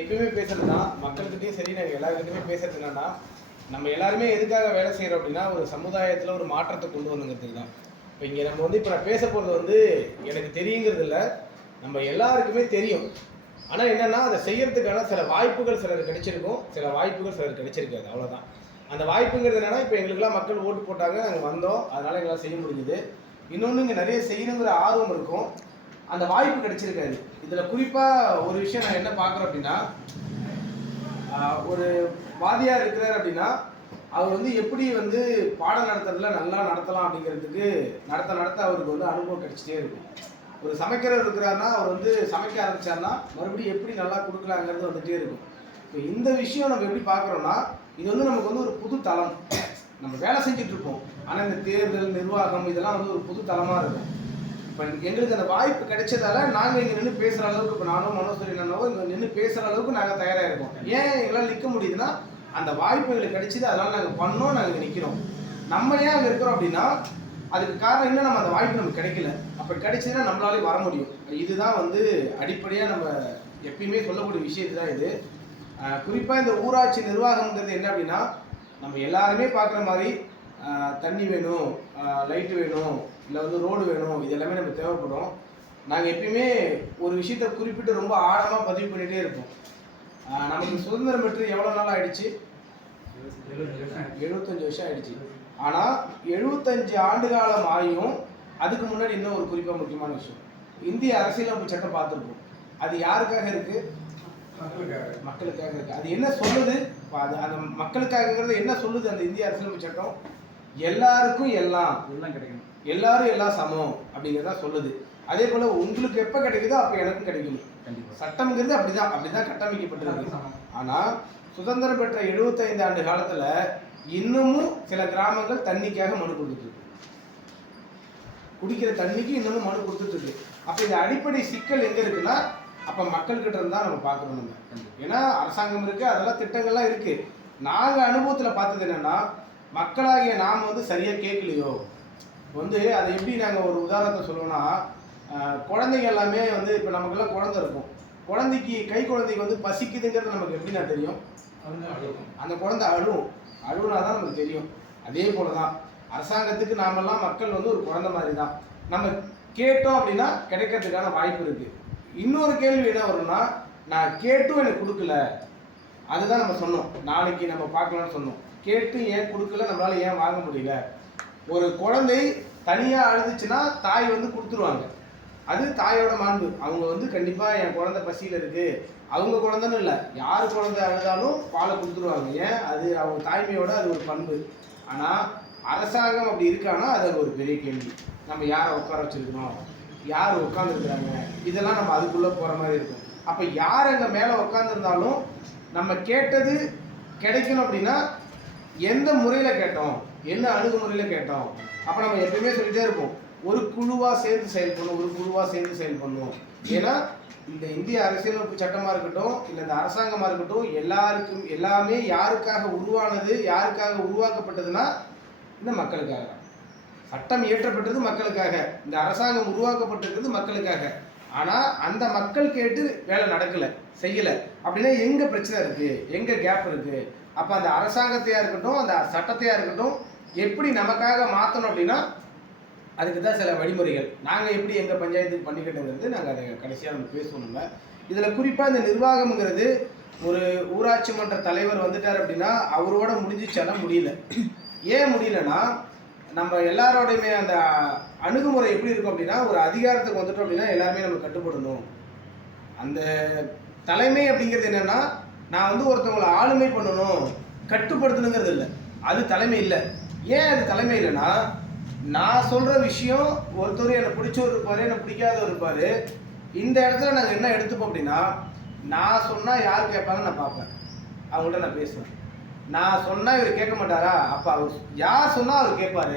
எப்பயுமே பேசுறதுன்னா மக்கள்கிட்டயும் சரி, நாங்கள் எல்லாருக்கிட்டையுமே பேசுறது என்னன்னா, நம்ம எல்லாருமே எதுக்காக வேலை செய்கிறோம் அப்படின்னா, ஒரு சமுதாயத்தில் ஒரு மாற்றத்தை கொண்டு வரணுங்கிறதுக்கு தான். இப்போ இங்கே நம்ம இப்போ நான் பேச போகிறது எனக்கு தெரியுங்கிறது இல்லை, நம்ம எல்லாருக்குமே தெரியும். ஆனால் என்னென்னா, அதை செய்யறதுக்கான சில வாய்ப்புகள் சிலருக்கு கிடைச்சிருக்கும், சில வாய்ப்புகள் சிலருக்கு கிடைச்சிருக்காது, அவ்வளோதான். அந்த வாய்ப்புங்கிறது என்னென்னா, இப்போ எங்களுக்கெல்லாம் மக்கள் ஓட்டு போட்டாங்க, நாங்கள் வந்தோம், அதனால் எங்களால் செய்ய முடிஞ்சுது. இன்னொன்று இங்கே நிறைய செய்யணுங்கிற ஆர்வம் இருக்கும், அந்த வாய்ப்பு கிடைச்சிருக்காது. இதில் குறிப்பாக ஒரு விஷயம் நான் என்ன பார்க்குறோம் அப்படின்னா, ஒரு வாதியார் இருக்கிறார் அப்படின்னா, அவர் எப்படி பாடம் நடத்துறதுல நல்லா நடத்தலாம் அப்படிங்கிறதுக்கு நடத்த அவருக்கு அனுபவம் கிடைச்சிட்டே இருக்கும். ஒரு சமைக்கிறவர் இருக்கிறாருன்னா, அவர் சமைக்க ஆரம்பிச்சாருன்னா மறுபடியும் எப்படி நல்லா கொடுக்கலாங்கிறது வந்துட்டே இருக்கும். இப்போ இந்த விஷயம் நம்ம எப்படி பார்க்குறோம்னா, இது நமக்கு ஒரு புது தளம். நம்ம வேலை செஞ்சுட்டு இருப்போம், ஆனால் இந்த தேர்தல் நிர்வாகம் இதெல்லாம் ஒரு புது தளமாக இருக்கும். இப்போ எங்களுக்கு அந்த வாய்ப்பு கிடைச்சதால நாங்கள் இங்கே நின்று பேசுகிற அளவுக்கு, இப்போ நானும் மனோஸ்வரி அண்ணாவோ இங்கே நின்று பேசுகிற அளவுக்கு நாங்கள் தயாராக இருக்கோம். ஏன் எங்களால் நிற்க முடியுதுன்னா, அந்த வாய்ப்பு எங்களுக்கு கிடைச்சிது, அதனால் நாங்கள் பண்ணோம், நாங்கள் இங்கே நிற்கிறோம். நம்ம ஏன் அங்கே இருக்கிறோம் அப்படின்னா, அதுக்கு காரணம் இன்னும் நம்ம அந்த வாய்ப்பு நமக்கு கிடைக்கல. அப்போ கிடைச்சதுன்னா நம்மளாலே வர முடியும். இதுதான் அடிப்படையாக நம்ம எப்பயுமே சொல்லக்கூடிய விஷயத்து தான் இது. குறிப்பாக இந்த ஊராட்சி நிர்வாகம்ங்கிறது என்ன அப்படின்னா, நம்ம எல்லாருமே பார்க்குற மாதிரி தண்ணி வேணும், லைட்டு வேணும், இல்லை ரோடு வேணும், இது எல்லாமே நமக்கு தேவைப்படும். நாங்கள் எப்பயுமே ஒரு விஷயத்தை குறிப்பிட்டு ரொம்ப ஆழமாக பதிவு பண்ணிகிட்டே இருப்போம். நமக்கு சுதந்திரம் பெற்று எவ்வளோ நாள் ஆயிடுச்சு? 75 வருஷம் ஆயிடுச்சு. ஆனால் 75 ஆண்டு காலம் ஆகியும் அதுக்கு முன்னாடி இன்னும் ஒரு குறிப்பாக முக்கியமான விஷயம், இந்திய அரசியலமைப்பு சட்டம் பார்த்துருப்போம். அது யாருக்காக இருக்கு? மக்களுக்காக இருக்கு. அது என்ன சொல்லுது? அந்த மக்களுக்காகங்கிறது என்ன சொல்லுது? அந்த இந்திய அரசியலமைப்பு சட்டம் எல்லாருக்கும் எல்லாம் கிடைக்கணும், எல்லாரும் எல்லாம் சமம் அப்படிங்கிறதா சொல்லுது. அதே போல உங்களுக்கு எப்ப கிடைக்குதோ அப்ப எனக்கும் கிடைக்கும். சட்டம்ங்கிறது அப்படிதான் கட்டமைக்கப்பட்டிருக்கு. ஆனா சுதந்திரம் பெற்ற 75 ஆண்டு காலத்துல இன்னமும் சில கிராமங்கள் தண்ணிக்காக மனு கொடுத்துட்டு இருக்கு, குடிக்கிற தண்ணிக்கு இன்னமும் மனு கொடுத்துட்டு இருக்கு. அப்ப இந்த அடிப்படை சிக்கல் எங்க இருக்குன்னா, அப்ப மக்கள் கிட்ட இருந்தா நம்ம பார்க்கணும். நம்ம ஏன்னா அரசாங்கம் இருக்கு, அதெல்லாம் திட்டங்கள்லாம் இருக்கு. நாங்க அனுபவத்துல பார்த்தது என்னன்னா, மக்களாகிய நாம் சரியா கேட்கலையோ. அதை எப்படி நாங்கள் ஒரு உதாரணத்தை சொல்லுவோம்னா, குழந்தைங்க எல்லாமே இப்போ நமக்கெல்லாம் குழந்தை இருக்கும், குழந்தைக்கு கை குழந்தைக்கு பசிக்குதுங்கிறது நமக்கு எப்படின்னா தெரியும்? அந்த குழந்தை அழுனா தான் நமக்கு தெரியும். அதே போல தான் அரசாங்கத்துக்கு நாமெல்லாம் மக்கள் ஒரு குழந்தை மாதிரி தான். நம்ம கேட்டோம் அப்படின்னா கிடைக்கிறதுக்கான வாய்ப்பு இருக்கு. இன்னொரு கேள்வி என்ன வரும்னா, நான் கேட்டும் எனக்கு கொடுக்கல, அதுதான் நம்ம சொன்னோம், நாளைக்கு நம்ம பார்க்கலாம்னு சொன்னோம். கேட்டு ஏன் கொடுக்கல, நம்மளால ஏன் வாங்க முடியல? ஒரு குழந்தை தனியா அழுதுச்சுன்னா தாய் கொடுத்துருவாங்க, அது தாயோட மாண்பு. அவங்க கண்டிப்பா என் குழந்தை பசியில இருக்கு, அவங்க குழந்தைன்னு இல்லை, யார் குழந்தை அழுதாலும் பாலை கொடுத்துருவாங்க. ஏன்? அது அவங்க தாய்மையோட அது ஒரு பண்பு. ஆனா அரசாங்கம் அப்படி இருக்கானா, அது ஒரு பெரிய கேள்வி. நம்ம யாரை உட்கார வச்சிருக்கணும், யார் உட்காந்துருக்குறாங்க, இதெல்லாம் நம்ம அதுக்குள்ள போற மாதிரி இருக்கும். அப்ப யார் அங்க மேல உட்காந்துருந்தாலும் நம்ம கேட்டது கிடைக்கணும் அப்படின்னா எந்த முறையில் கேட்டோம், என்ன அணுகுமுறையில கேட்டோம். அப்போ நம்ம எப்பயுமே சொல்லிட்டே இருப்போம், ஒரு குழுவாக சேர்ந்து செயல்படணும். ஏன்னா இந்த இந்திய அரசியலமைப்பு சட்டமாக இருக்கட்டும், இல்லை இந்த அரசாங்கமாக இருக்கட்டும், எல்லாமே யாருக்காக உருவானது, யாருக்காக உருவாக்கப்பட்டதுன்னா இந்த மக்களுக்காக. சட்டம் இயற்றப்பட்டது மக்களுக்காக, இந்த அரசாங்கம் உருவாக்கப்பட்டிருக்கிறது மக்களுக்காக. ஆனால் அந்த மக்கள் கேட்டு வேலை நடக்கலை, செய்யலை அப்படின்னா எங்கே பிரச்சனை இருக்குது, எங்கே கேப் இருக்குது? அப்போ அந்த அரசாங்கத்தையாக இருக்கட்டும், அந்த சட்டத்தையாக இருக்கட்டும், எப்படி நமக்காக மாற்றணும் அப்படின்னா அதுக்கு தான் சில வழிமுறைகள் நாங்கள் எப்படி எங்கள் பஞ்சாயத்துக்கு பண்ணிக்கிட்டோங்கிறது நாங்கள் அதை கடைசியாக நம்ம பேசுவோம். நம்ம இதில் குறிப்பாக இந்த நிர்வாகம்ங்கிறது, ஒரு ஊராட்சி மன்ற தலைவர் வந்துட்டார் அப்படின்னா அவரோட முடிஞ்சிச்சானா முடியல. ஏன் முடியலன்னா, நம்ம எல்லாரோடையுமே அந்த அணுகுமுறை எப்படி இருக்கும் அப்படின்னா, ஒரு அதிகாரத்துக்கு வந்துட்டோம் அப்படின்னா எல்லாருமே நம்ம கட்டுப்படணும். அந்த தலைமை அப்படிங்கிறது என்னன்னா, நான் ஒருத்தவங்களை ஆளுமை பண்ணணும், கட்டுப்படுத்தணுங்கிறது இல்லை, அது தலைமை இல்லை. ஏன் அது தலைமை இல்லைன்னா, நான் சொல்ற விஷயம் ஒருத்தர் எனக்கு பிடிச்சவர் இருப்பாரு, எனக்கு பிடிக்காதவர் இருப்பாரு. இந்த இடத்துல நாங்கள் என்ன எடுத்துப்போம் அப்படின்னா, நான் சொன்னா யார் கேட்பாங்கன்னு நான் பார்ப்பேன், அவங்கள்ட்ட நான் பேசுவேன். நான் சொன்னா இவர் கேட்க மாட்டாரா, அப்ப அவர் யார் சொன்னா அவர் கேட்பாரு.